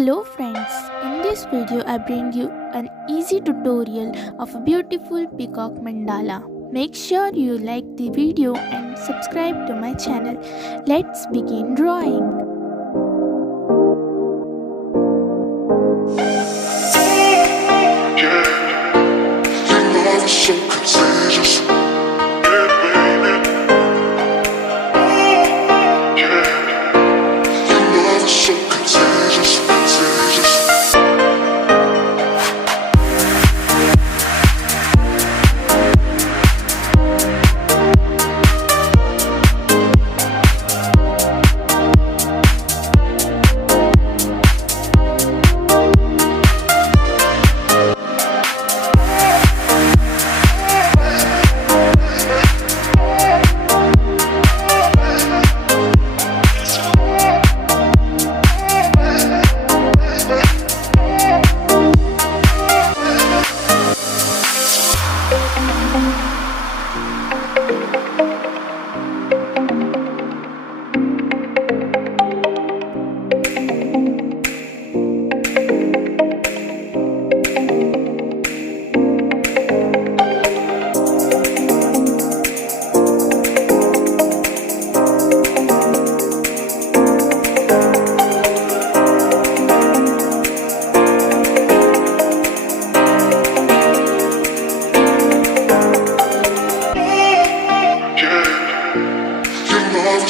Hello friends, in this video I bring you an easy tutorial of a beautiful peacock mandala. Make sure you like the video and subscribe to my channel. Let's begin drawing. So contagious. So contagious, contagious.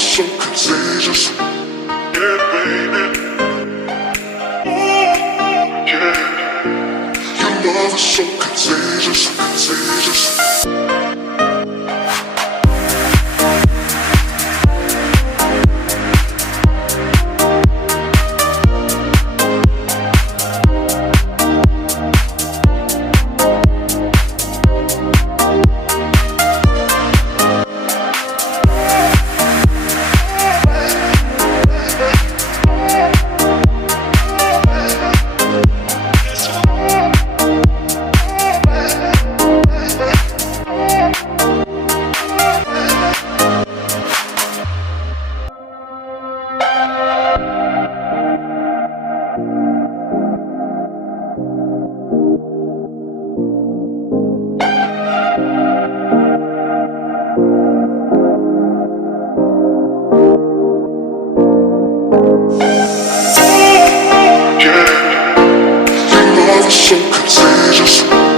So contagious, yeah, baby. Yeah, your love is so contagious, contagious. So contagious.